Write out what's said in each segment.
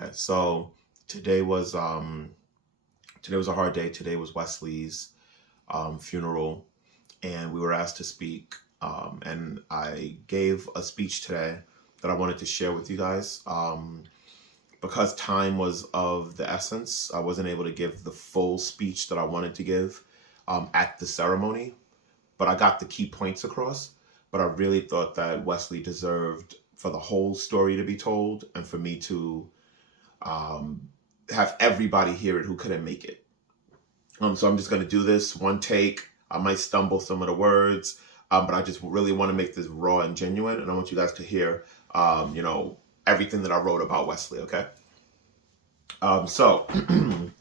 Okay, so today was um today was a hard day. Today was Wesley's funeral, and we were asked to speak. And I gave a speech today that I wanted to share with you guys. Because time was of the essence, I wasn't able to give the full speech that I wanted to give at the ceremony, but I got the key points across. But I really thought that Wesley deserved for the whole story to be told and for me to um, have everybody hear it who couldn't make it. So I'm just going to do this one take. I might stumble some of the words, but I just really want to make this raw and genuine, and I want you guys to hear, everything that I wrote about Wesley. Okay. So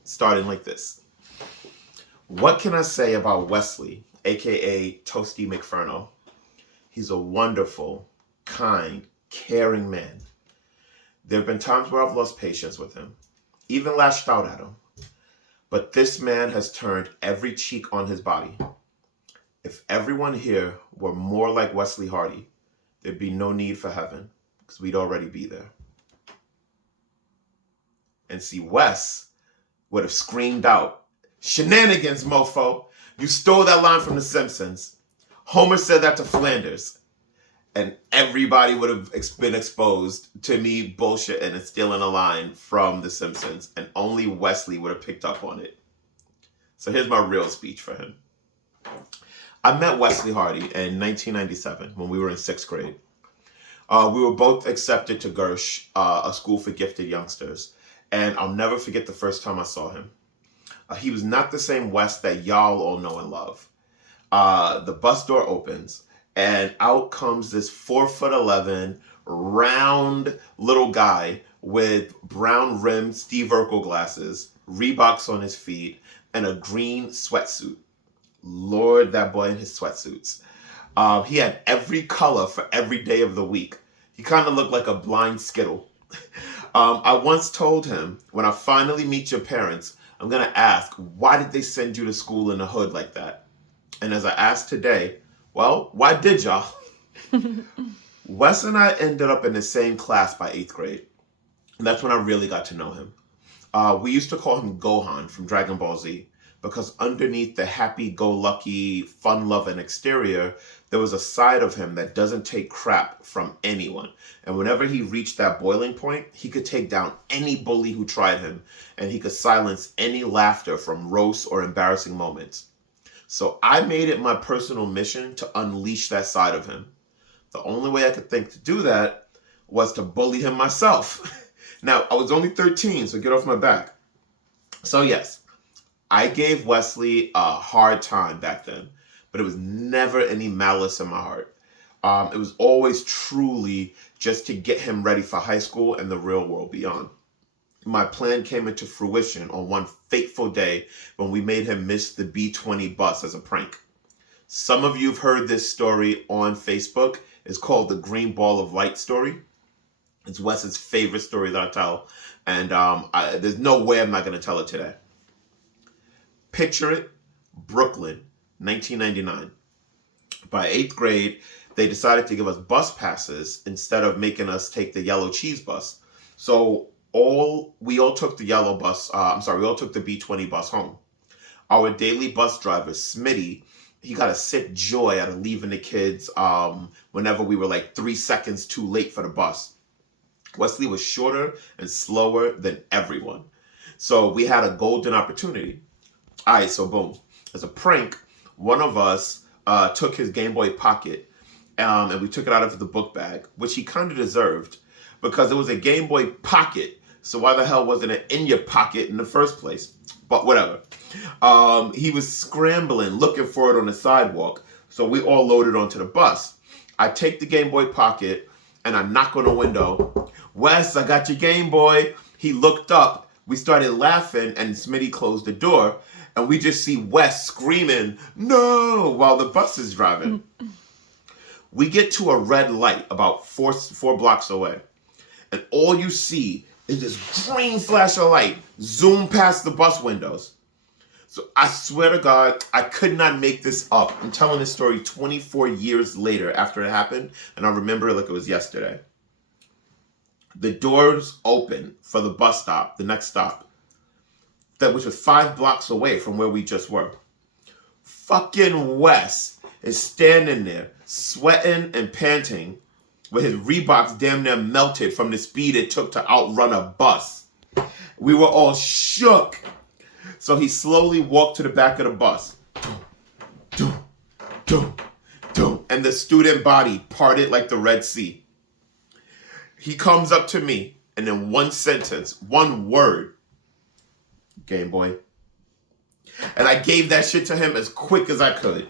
starting like this. What can I say about Wesley, aka Toasty McFerno? He's a wonderful, kind, caring man. There have been times where I've lost patience with him, even lashed out at him. But this man has turned every cheek on his body. If everyone here were more like Wesley Hardy, there'd be no need for heaven, because we'd already be there. And see, Wes would have screamed out, "Shenanigans, mofo! You stole that line from The Simpsons. Homer said that to Flanders." And everybody would have been exposed to me bullshitting and stealing a line from The Simpsons, and only Wesley would have picked up on it. So here's my real speech for him. I met Wesley Hardy in 1997 when we were in sixth grade. We were both accepted to Gersh, a school for gifted youngsters, and I'll never forget the first time I saw him. He was not the same Wes that y'all all know and love. The bus door opens, and out comes this 4'11", round little guy with brown rimmed Steve Urkel glasses, Reeboks on his feet, and a green sweatsuit. Lord, that boy in his sweatsuits. He had every color for every day of the week. He kind of looked like a blind Skittle. I once told him, when I finally meet your parents, I'm going to ask, why did they send you to school in the hood like that? And as I asked today, well, why did y'all? Wes and I ended up in the same class by 8th grade. And that's when I really got to know him. We used to call him Gohan from Dragon Ball Z, because underneath the happy-go-lucky, fun-loving exterior, there was a side of him that doesn't take crap from anyone. And whenever he reached that boiling point, he could take down any bully who tried him, and he could silence any laughter from roasts or embarrassing moments. So I made it my personal mission to unleash that side of him. The only way I could think to do that was to bully him myself. Now, I was only 13, so get off my back. So yes, I gave Wesley a hard time back then, but it was never any malice in my heart. It was always truly just to get him ready for high school and the real world beyond. My plan came into fruition on one fateful day when we made him miss the B20 bus as a prank. Some of you have heard this story on Facebook. It's called the Green Ball of Light story. It's Wes's favorite story that I tell, and there's no way I'm not going to tell it today. Picture it, Brooklyn, 1999. By 8th grade, they decided to give us bus passes instead of making us take the yellow cheese bus. So we all took the we all took the B20 bus home. Our daily bus driver, Smitty, he got a sick joy out of leaving the kids whenever we were like 3 seconds too late for the bus. Wesley was shorter and slower than everyone. So we had a golden opportunity. All right, so boom. As a prank, one of us took his Game Boy Pocket and we took it out of the book bag, which he kind of deserved because it was a Game Boy Pocket. So why the hell wasn't it in your pocket in the first place? But whatever. He was scrambling, looking for it on the sidewalk. So we all loaded onto the bus. I take the Game Boy Pocket and I knock on the window. "Wes, I got your Game Boy." He looked up. We started laughing and Smitty closed the door. And we just see Wes screaming, "No!" while the bus is driving. We get to a red light about four blocks away. And all you see is this green flash of light zoom past the bus windows. So I swear to God, I could not make this up. I'm telling this story 24 years later after it happened, and I remember it like it was yesterday. The doors open for the bus stop, the next stop, which was 5 blocks away from where we just were. Fucking Wes is standing there, sweating and panting, with his Reeboks damn near melted from the speed it took to outrun a bus. We were all shook. So he slowly walked to the back of the bus. Doom, doom, doom. And the student body parted like the Red Sea. He comes up to me, and in one sentence, one word, Game Boy. And I gave that shit to him as quick as I could.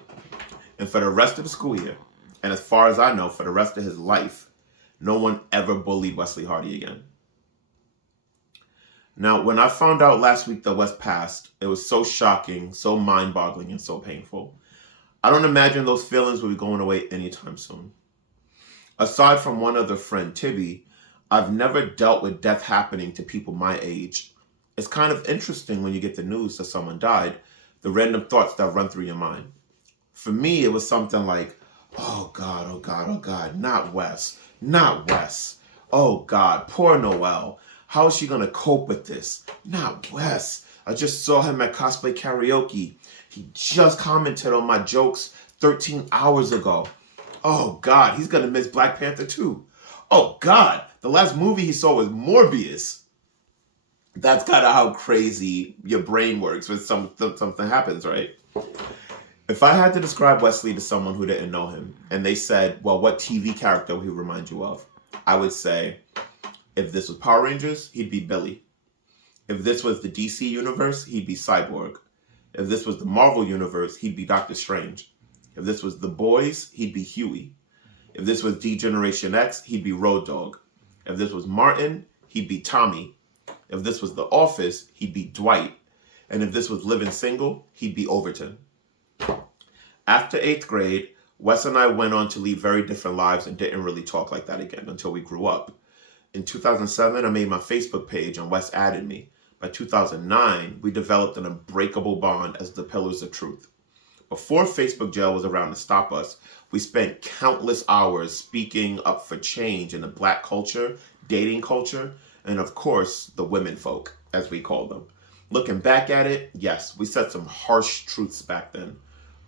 And for the rest of the school year, and as far as I know, for the rest of his life, no one ever bullied Wesley Hardy again. Now, when I found out last week that Wes passed, it was so shocking, so mind-boggling, and so painful. I don't imagine those feelings will be going away anytime soon. Aside from one other friend, Tibby, I've never dealt with death happening to people my age. It's kind of interesting when you get the news that someone died, the random thoughts that run through your mind. For me, it was something like, oh God, oh God, oh God, not Wes, not Wes. Oh God, poor Noelle. How is she going to cope with this? Not Wes. I just saw him at cosplay karaoke. He just commented on my jokes 13 hours ago. Oh God, he's going to miss Black Panther too. Oh God, the last movie he saw was Morbius. That's kind of how crazy your brain works when something happens, right? If I had to describe Wesley to someone who didn't know him, and they said, well, what TV character would he remind you of? I would say, if this was Power Rangers, he'd be Billy. If this was the DC universe, he'd be Cyborg. If this was the Marvel universe, he'd be Doctor Strange. If this was The Boys, he'd be Huey. If this was D-Generation X, he'd be Road Dogg. If this was Martin, he'd be Tommy. If this was The Office, he'd be Dwight. And if this was Living Single, he'd be Overton. After 8th grade, Wes and I went on to lead very different lives and didn't really talk like that again until we grew up. In 2007, I made my Facebook page and Wes added me. By 2009, we developed an unbreakable bond as the Pillars of Truth. Before Facebook jail was around to stop us, we spent countless hours speaking up for change in the Black culture, dating culture, and of course, the women folk, as we call them. Looking back at it, yes, we said some harsh truths back then.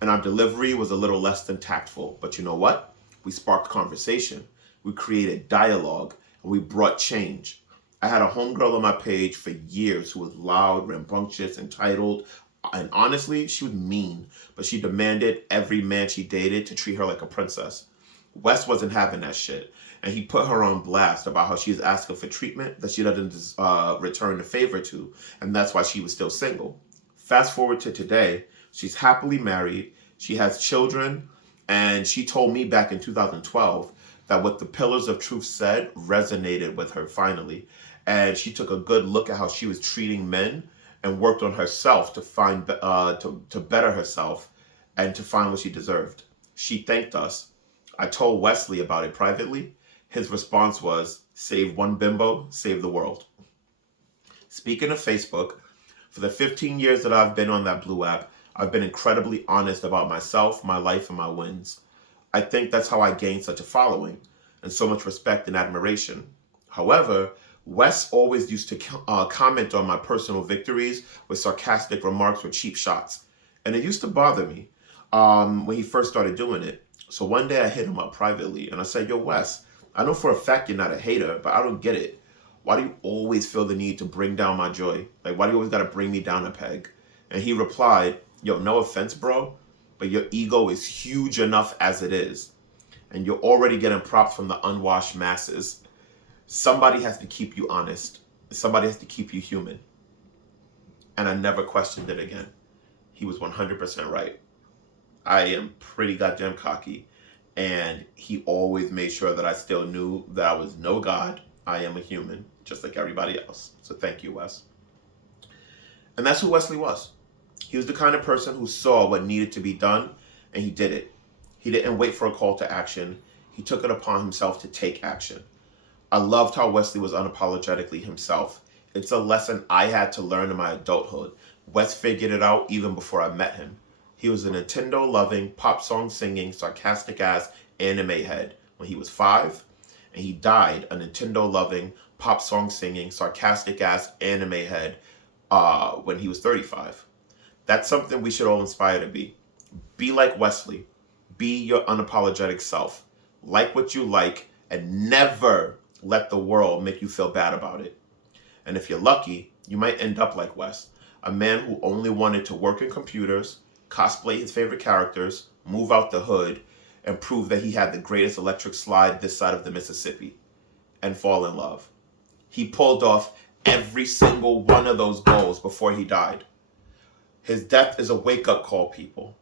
And our delivery was a little less than tactful. But you know what? We sparked conversation. We created dialogue. And we brought change. I had a homegirl on my page for years who was loud, rambunctious, entitled, and honestly, she was mean. But she demanded every man she dated to treat her like a princess. Wes wasn't having that shit. And he put her on blast about how she's asking for treatment that she doesn't return the favor to. And that's why she was still single. Fast forward to today. She's happily married, she has children, and she told me back in 2012 that what the Pillars of Truth said resonated with her finally. And she took a good look at how she was treating men and worked on herself to find to better herself and to find what she deserved. She thanked us. I told Wesley about it privately. His response was, save one bimbo, save the world. Speaking of Facebook, for the 15 years that I've been on that blue app, I've been incredibly honest about myself, my life, and my wins. I think that's how I gained such a following and so much respect and admiration. However, Wes always used to comment on my personal victories with sarcastic remarks or cheap shots. And it used to bother me when he first started doing it. So one day I hit him up privately and I said, yo, Wes, I know for a fact you're not a hater, but I don't get it. Why do you always feel the need to bring down my joy? Like, why do you always got to bring me down a peg? And he replied, yo, no offense, bro, but your ego is huge enough as it is. And you're already getting props from the unwashed masses. Somebody has to keep you honest. Somebody has to keep you human. And I never questioned it again. He was 100% right. I am pretty goddamn cocky. And he always made sure that I still knew that I was no God. I am a human, just like everybody else. So thank you, Wes. And that's who Wesley was. He was the kind of person who saw what needed to be done, and he did it. He didn't wait for a call to action. He took it upon himself to take action. I loved how Wesley was unapologetically himself. It's a lesson I had to learn in my adulthood. Wes figured it out even before I met him. He was a Nintendo-loving, pop song-singing, sarcastic-ass anime head when he was 5, and he died a Nintendo-loving, pop song singing, sarcastic ass anime head when he was 35. That's something we should all aspire to be. Be like Wesley. Be your unapologetic self. Like what you like and never let the world make you feel bad about it. And if you're lucky, you might end up like Wes, a man who only wanted to work in computers, cosplay his favorite characters, move out the hood, and prove that he had the greatest electric slide this side of the Mississippi, and fall in love. He pulled off every single one of those goals before he died. His death is a wake-up call, people.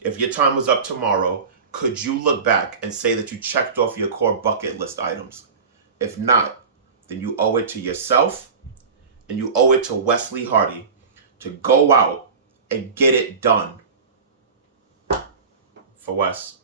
If your time was up tomorrow, could you look back and say that you checked off your core bucket list items? If not, then you owe it to yourself and you owe it to Wesley Hardy to go out and get it done. For Wes.